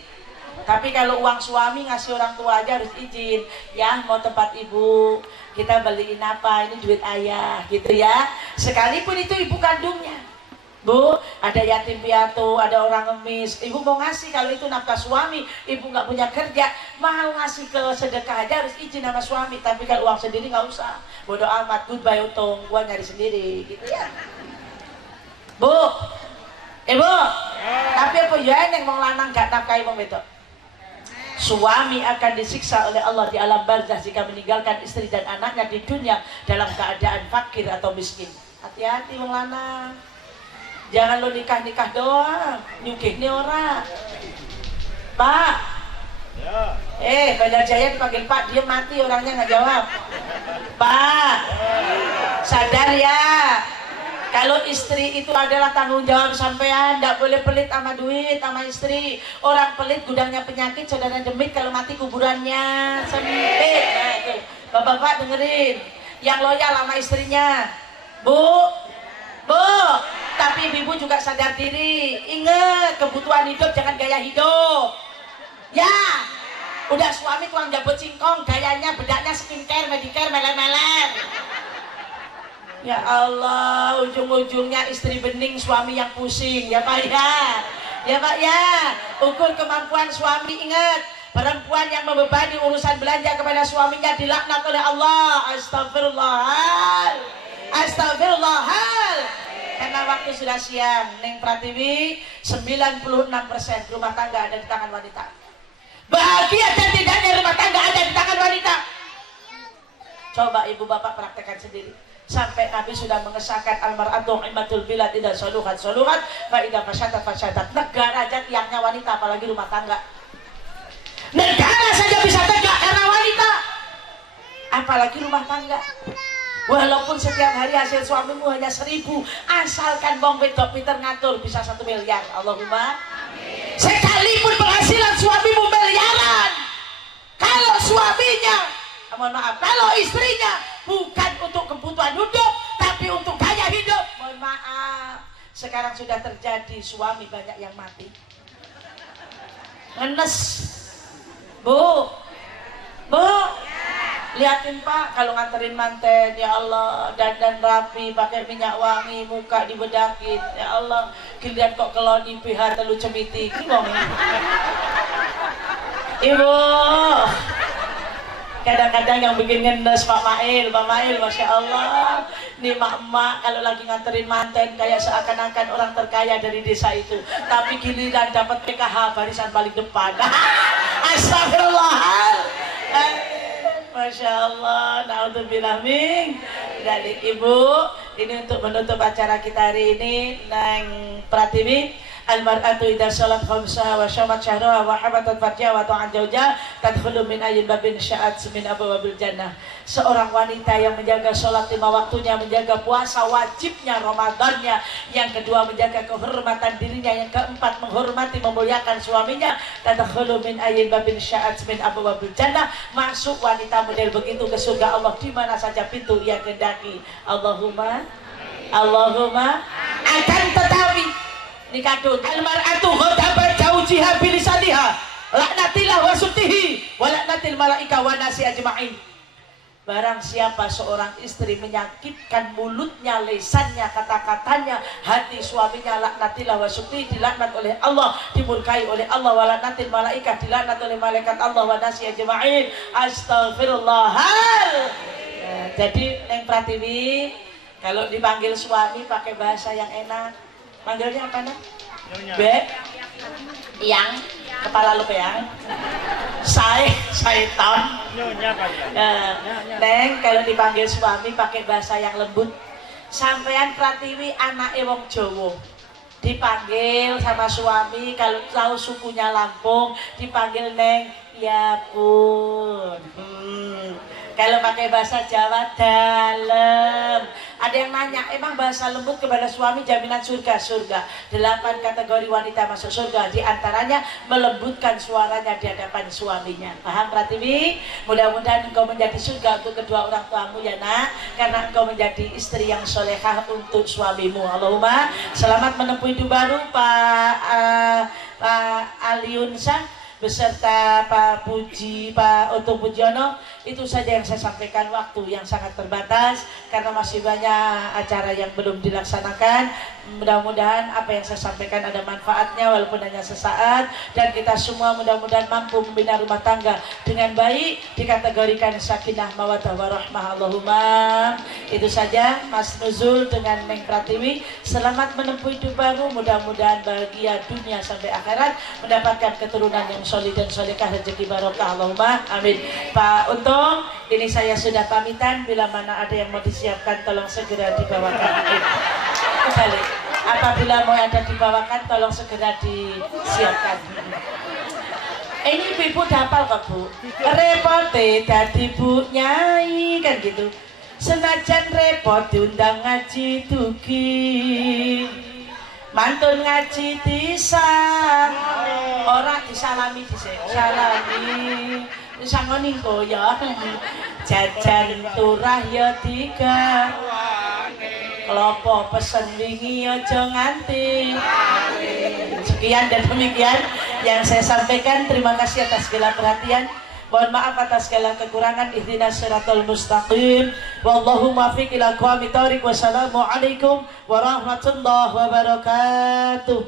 Tapi kalau uang suami ngasih orang tua aja harus izin. Ya mau tempat ibu, kita beliin apa, ini duit ayah gitu ya. Sekalipun itu ibu kandungnya. Bu, ada yatim piatu, ada orang ngemis, ibu mau ngasih, kalau itu nafkah suami, ibu nggak punya kerja, mau ngasih ke sedekah aja harus izin sama suami. Tapi kalau uang sendiri nggak usah. Bodoh amat, goodbye untung, gua nyari sendiri gitu ya. Bu, Ibu, tapi apa ya yang mau lanang gak nafkahi wong wedok? Suami akan disiksa oleh Allah di alam barzah jika meninggalkan istri dan anaknya di dunia dalam keadaan fakir atau miskin. Hati-hati wong lanang. Jangan lo nikah-nikah doang, nyugihne ora. Pak. Bandar Jaya dipanggil Pak, dia mati orangnya nggak jawab. Pak. Sadar ya. Kalau istri itu adalah tanggung jawab sampean, tidak boleh pelit sama duit, sama istri. Orang pelit gudangnya penyakit, saudara demit kalau mati kuburannya sempit. Nah, itu. Bapak-bapak dengerin, yang loyal sama istrinya, Bu, tapi ibu juga sadar diri. Ingat, kebutuhan hidup jangan gaya hidup. Ya, udah suami tukang jabut singkong, gayanya bedaknya skincare, medicare, meler-meler. Ya Allah, ujung-ujungnya istri bening, suami yang pusing. Ya Pak ya, ya Pak ya. Ukur kemampuan suami, ingat, perempuan yang membebani urusan belanja kepada suaminya dilaknat oleh Allah. Astagfirullahal, astagfirullahal. Karena waktu sudah siang, Neng Pratiwi, 96% rumah tangga ada di tangan wanita. Bahagia dan tidaknya rumah tangga ada di tangan wanita. Coba ibu bapak praktekkan sendiri. Sampai Nabi sudah mengesahkan almar'atu imatul bilad idza saluhat fa idza fasyadat. Negara aja tiangnya wanita, apalagi rumah tangga. Negara saja bisa tegak karena wanita, apalagi rumah tangga. Walaupun setiap hari hasil suamimu hanya 1.000, asalkan wong wedok pinter ngatur bisa 1 miliar. Allahumma amin. Sekalipun penghasilan suamimu miliaran, kalau suaminya, mohon maaf, kalau istrinya bukan untuk kebutuhan hidup tapi untuk gaya hidup, mohon maaf, sekarang sudah terjadi suami banyak yang mati. Ngenes Bu, liatin Pak kalau nganterin manten, ya Allah, dandan rapi, pakai minyak wangi, muka dibedakin, ya Allah, kalian kok keloni pihak telu cemiti gimana? Ibu, kadang-kadang yang bikin ngenes Pak Mail, Masya Allah, nih mak-mak kalau lagi nganterin manten kayak seakan-akan orang terkaya dari desa itu, tapi giliran dapat PKH barisan paling depan. Astagfirullah. Masya Allah, na'udzubillah min dzalik. Ibu, ini untuk menutup acara kita hari ini, Neng Pratiwi, Al-mar'atu idza shalat khamsaha wa syamat syahraha wa habatat farjaha wa ta'an zawjaha tadkhulu min ayyin babin sya'at min abwabil jannah. Seorang wanita yang menjaga sholat 5 waktunya, menjaga puasa wajibnya Ramadannya, yang kedua menjaga kehormatan dirinya, yang keempat menghormati memuliakan suaminya, tadkhulu min ayyin babin sya'at min abwabil jannah, masuk wanita model begitu ke surga Allah di mana saja pintu ia kehendaki. Allahumma akan tetapi nikadun almar'atu ghadabat zawjiha bilisaniha laknatillah wa sutihi wa laknatil malaika wa nasi ajma'in. Barang siapa seorang istri menyakitkan mulutnya, lesannya, kata-katanya, hati suaminya, laknatillah wa sutihi, dilaknat oleh Allah, dimurkai oleh Allah, wa laknatil malaika, dilaknat oleh malaikat Allah, wa nasi ajma'in. Astagfirullahal. Jadi Neng Pratiwi, kalau dipanggil suami pakai bahasa yang enak, manggilnya apa nak? Beb, yang kepala lu yang, Tom. Neng, kalau dipanggil suami pakai bahasa yang lembut. Sampean Pratiwi anak wong Jawa, dipanggil sama suami kalau tahu sukunya Lampung dipanggil Neng, ya pun. Kalau pakai bahasa Jawa dalam. Ada yang nanya, emang bahasa lembut kepada suami jaminan surga? Surga. 8 kategori wanita masuk surga, di antaranya melembutkan suaranya di hadapan suaminya. Paham Pratiwi? Mudah-mudahan engkau menjadi surga untuk kedua orang tuamu ya nak, karena engkau menjadi istri yang solehah untuk suamimu. Allahumma. Selamat menempuh hidup baru Pak Aliunsa beserta Pak Puji, Pak Oto Pujiono. Itu saja yang saya sampaikan, waktu yang sangat terbatas karena masih banyak acara yang belum dilaksanakan. Mudah-mudahan apa yang saya sampaikan ada manfaatnya walaupun hanya sesaat, dan kita semua mudah-mudahan mampu membina rumah tangga dengan baik, dikategorikan sakinah mawaddah warahmah. Allahumma. Itu saja Mas Nuzul dengan Neng Pratiwi. Selamat menempuh hidup baru, mudah-mudahan bahagia dunia sampai akhirat, mendapatkan keturunan yang solid dan solehah, rezeki barokah. Allahumma amin. Pak Untung, ini saya sudah pamitan. Bila mana ada yang mau disiapkan tolong segera dibawakan. Kembali, apabila mau ada dibawakan tolong segera disiapkan. Ini ibu dapal kok Bu, repote dadi Bu Nyai kan gitu. Senajan repot diundang ngaji dugi, mantun ngaji disang, orang disalami salami, disangoni koyo, jajan turah ya tiga, kelopo pesen wingi aja nganti. Sekian dan demikian yang saya sampaikan. Terima kasih atas segala perhatian. Mohon maaf atas segala kekurangan. Ihdinas siratal mustaqim. Wallahu muwaffiq ila aqwamit thoriq. Wassalamualaikum warahmatullahi wabarakatuh.